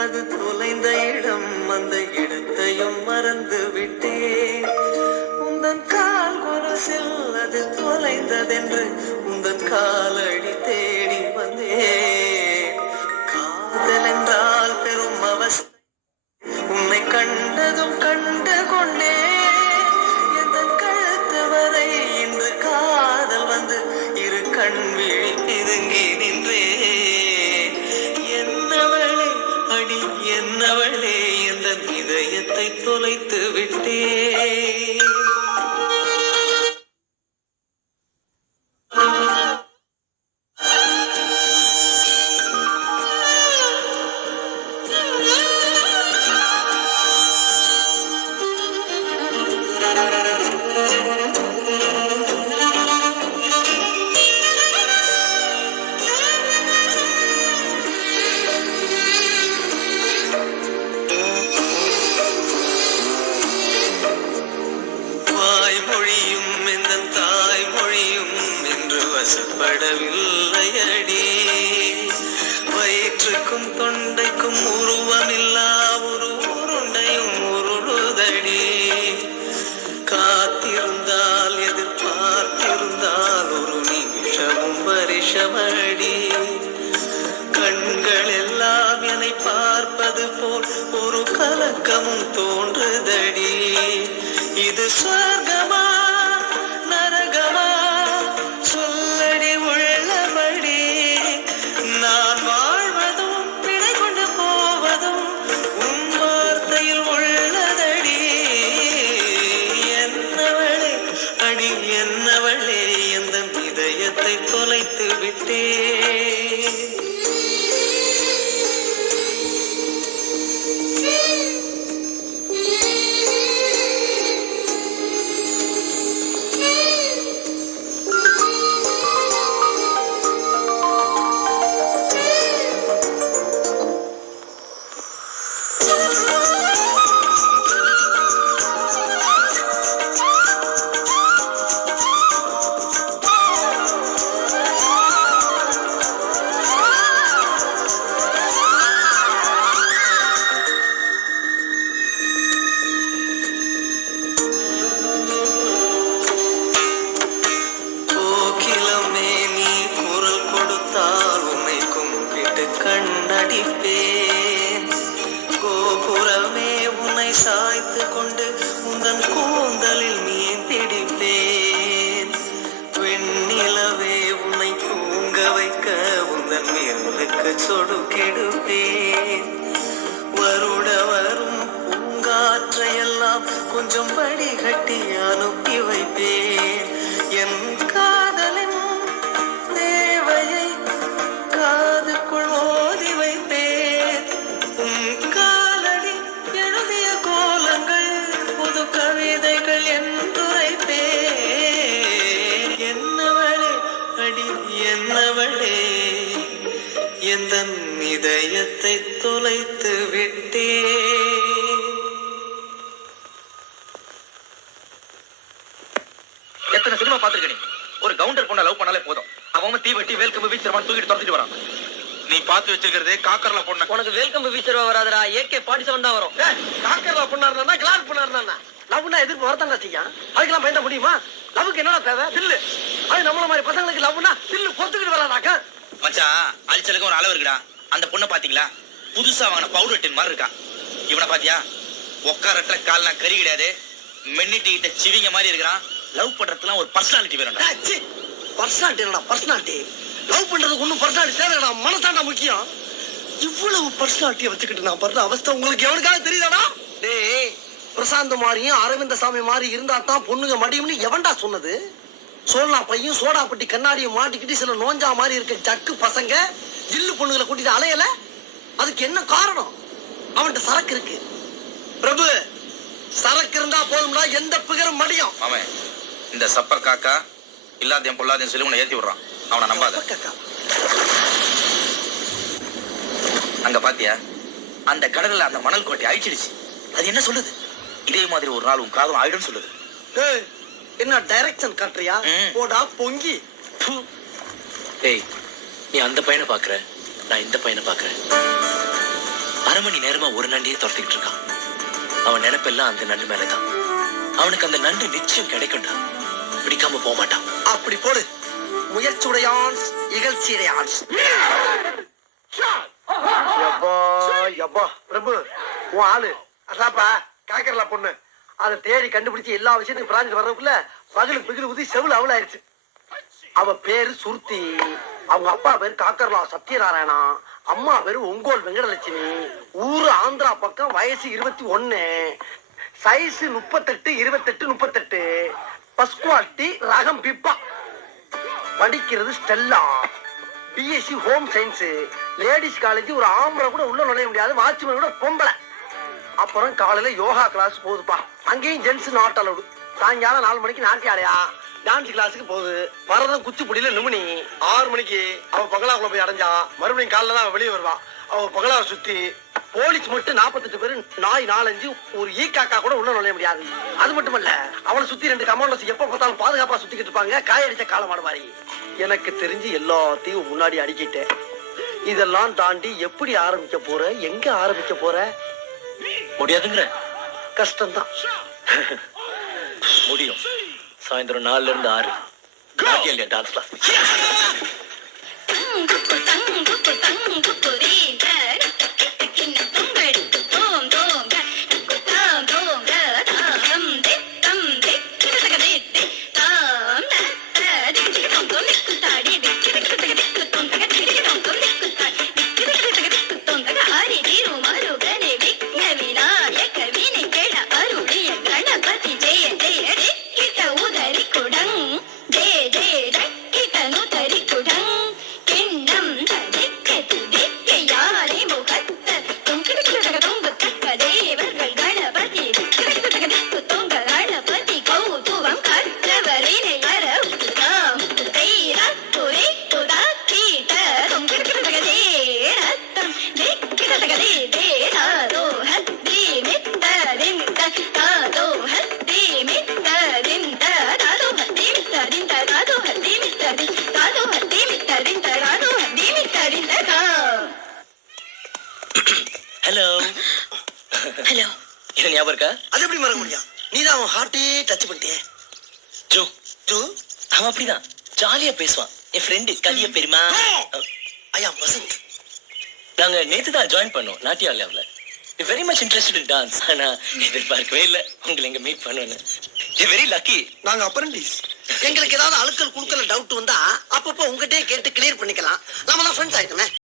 அது தொலைந்த இடம், அந்த இடத்தையும் மறந்து விட்டேன். உந்தன் கால் கொலுசில் அது தொலைந்ததென்று உந்தன் காலடி தேடி வந்தேன். காதல் என்றால் பெரும் அவஸ்தை, உன்னை கண்டதும் கண்டு கொண்டேன். எந்தன் கழுத்து வரை இன்று காதல் வந்து இரு கண் விழி பிதுங்கி நின்றேன். என்னவளே அடி என்னவளே, எந்தன் இதயத்தை தொலைத்து விட்டேன். வாய்மொழியும் எந்தன் தாய்மொழியும் என்று வசப்படவில்லையடி. வயிற்றுக்கும் தொண்டைக்கும் உருவமில்லா ஒரு உருண்டையும் உருளுதடி. காத்திருந்தால் எதிர்பார்த்திருந்தால் ஒரு நிமிஷமும் வருஷமடி. கண்கள் எல்லாம் என்னை பார்ப்பது போல் ஒரு கலக்கமும் தோன்றுதடி. இது சொர்க்கமா நரகமா சொல்லடி உள்ளபடி. நான் வாழ்வதும் பிழை கொண்டு போவதும் உன் வார்த்தையில் உள்ளதடி. என்னவளே அடி என்னவளே, எந்தன் இதயத்தை தொலைத்து விட்டேன். கண்ணடிப்பேன். கோபுரமே உன்னை சாய்த்து கொண்டு உந்தன் கூந்தலில் மீன் பிடிப்பேன். வெண்ணிலவே உன்னை தூங்க வைக்க உந்தன் விரலுக்கு சொடுக்கெடுப்பேன். வருட வரும் பூங்காற்றையெல்லாம் கொஞ்சம் வடிகட்டி அனுப்பி வைப்பேன். என் காதலின் தேவையை காதுக்குள் ஓதி வைப்பேன். உன் காலடி எழுதிய கோலங்கள் புது கவிதைகள் என்றுரைப்பேன். என்னவளே அடி என்னவளே, எந்தன் இதயத்தை தொலைத்து விட்டேன். எத்தனை சினிமா பாத்துருக்க நீ? ஒரு கவுண்டர் பொண்ண லவ் பண்ணாலே போதும், அவன் தீவட்டி வேல்கம்பு வீச்சரவான் தூக்கிட்டு துரத்திட்டு வரான். நீ பாத்து வச்சிருக்கிறதே காக்கர்ல பொண்ணு. உனக்கு வேல்கம்பு வீச்சரவா வராதரா, AK-47 தான் வரும். காக்கர்ல பொண்ணா கிளாஸ் பொண்ணா லவ்னா எதிர்ப்பு வரத்தாங்க செய்யும். அதுக்கெல்லாம் பயந்த முடியுமா? லவ்வுக்கு என்னடா தேவை? தில்லு. அது நம்மள மாதிரி பசங்களுக்கு லவ்னா தில்லு பொறுத்துக்கிட்டு வராதாக்க. மச்சான், அழிச்சலுக்கு ஒரு அளவு இருக்குடா. அந்த பொண்ணை பாத்தீங்களா? புதுசா வாங்கின பவுடர் டின் மாதிரி இருக்கா. இவனை பாத்தியா? உட்காரட்ட கால்லாம் கறி கிடையாது, மென்னிட்டு சிவிங்க மாதிரி இருக்கிறான். லவ் பண்றதுலாம் ஒரு பர்சனாலிட்டி வேணும்டா. பர்சனாலிட்டி என்னடா பர்சனாலிட்டி? லவ் பண்றதுக்கு ஒன்னும் பர்சனாலிட்டி தேவைடா, மனசாண்டா முக்கியம். இவ்வளவு பர்சனாலிட்டியை வச்சுக்கிட்டு நான் படுற அவஸ்தை உங்களுக்கு எவனுக்காக தெரியுதாடா? டேய், பிரசாந்த் மாதிரியும் அரவிந்த சாமி மாதிரி இருந்தா தான் பொண்ணுங்க மடியும்னு எவன்டா சொன்னது? சோழனா பையன் சோடாப்பட்டி கண்ணாடியை மாட்டிக்கிட்டு சில நோஞ்சா மாதிரி இருக்க ஜக்கு பசங்க ஜில்லு பொண்ணுங்களை கூட்டிட்டு அலையல. அதுக்கு என்ன காரணம்? அவன்கிட்ட சரக்கு இருக்கு. பிரபு, சரக்கு இருந்தா போதும்டா, எந்த பிகரும் மடியும். அவன் இந்த சப்பர் காக்கா இல்லாதையும் பொல்லாதையும் சிலுவனை ஏத்தி விடுறான். அவனை நம்பாத. அங்க பாத்தியா, அந்த கடல்ல அந்த மணல் கோட்டை அழிச்சிடுச்சு. அது என்ன சொல்லுது? இதே மாதிரி ஒரு நாள் உன் காதம் ஆயிடும் சொல்லுது. என்ன டைரக்ஷன் காட்டுறியா? போடா பொங்கி. ஏய், நீ அந்த பையனை பாக்குற, நான் இந்த பையனை பாக்குறேன். அரை மணி நேரமா ஒரு நண்டியே துரத்திக்கிட்டு இருக்கான். அவன் நினைப்பெல்லாம் அந்த நண்டு மேலதான். அவனுக்கு அந்த நண்டு நிச்சயம் கிடைக்கும்டா. பிடிக்காம போக மாட்டான். அப்படி போடு. முயற்சியுடையான் இகழ்ச்சியுடையான். யப்பா பிரபு, உன் ஆளு அதாப்பா காக்கரலா பொண்ணு. அதை தேடி கண்டுபிடிச்சு எல்லா விஷயத்தையும் பிராஞ்சிட்டு வர்றதுக்குள்ள பகலு பிகிலு ஊதி செவுல அவளாயிருச்சு. அவ பேரு சுருத்தி, அவங்க அப்பா பேரு காக்கர்லா சத்யநாராயணா, அம்மா பேரு ஒங்கோல் வெங்கடலட்சுமி, ஊரு ஆந்திரா பக்கம், வயசு 21, சைஸ் 38, 28, 38, ஃபர்ஸ்ட் குவாலிட்டி, ரகம் பிப்பா. படிக்கிறது Stella, BSc home science, ladies college. ஒரு ஆம்பளை கூட உள்ள நுழைய முடியாது, வாட்ச்மேன் கூட பொம்பளை. அப்புறம் காலையில யோகா கிளாஸ் போகுதுப்பா, அங்கேயும் ஜென்ஸ் நாட் அலவுடு. சாயங்காலம் 4 மணிக்கு நாட்டியாடையா டான்ஸ் கிளாஸுக்கு போகுது. வரதும் குச்சிப்புடியில நிமினி 6 மணிக்கு அவ பங்களாக்குள்ள போய் அடைஞ்சா மறுபடியும் காலைல தான் வெளியே வருவா. அவ பங்களாவை சுத்தி போலீஸ் மட்டும் 48 பேரு, நாய் 4-5, ஒரு ஈக்காக்கா கூட உள்ள நுழைய முடியாது. அது மட்டும் இல்ல, அவளை சுத்தி 2 கமாண்டோஸ் எப்ப பார்த்தாலும் பாதுகாப்பா சுத்திக்கிட்டு இருப்பாங்க, காயடிச்ச காலமாடு மாதிரி. எனக்கு தெரிஞ்சு எல்லாத்தையும் முன்னாடி அடிக்கிட்டேன். இதெல்லாம் தாண்டி எப்படி ஆரம்பிக்க போற, எங்க ஆரம்பிக்க போற? முடியாதுங்கிற? கஷ்டம்தான். முடியும். சாயந்தரம் 4 to 6 dance class. Hello hello. என்ன ஞாபகம் இருக்கா? அது எப்படி மறக்க முடியும்? நீதான் அவன் ஹார்ட்டே டச் பண்ணிட்டியே. ஜோ ஜோ அவன் அப்படிதான் ஜாலியா பேசுவான். என் ஃப்ரெண்டு கலிய பெருமா. ஐயா வசந்த், நாங்க நேத்து தான் ஜாயின் பண்ணோம் நாட்டியாவில். Very much interested in dance. ஆனா எதிர்பார்க்கவே இல்லை உங்களை எங்க மீட் பண்ணுவேன்னு. Very lucky. நாங்க அப்ரண்டிஸ். எங்களுக்கு ஏதாவது அழுக்கல் குழுக்கல் டவுட் வந்தா அப்பப்போ உங்ககிட்டயே கேட்டு கிளியர் பண்ணிக்கலாம். நாம தான் ஃப்ரெண்ட்ஸ் ஆயிட்டோமே.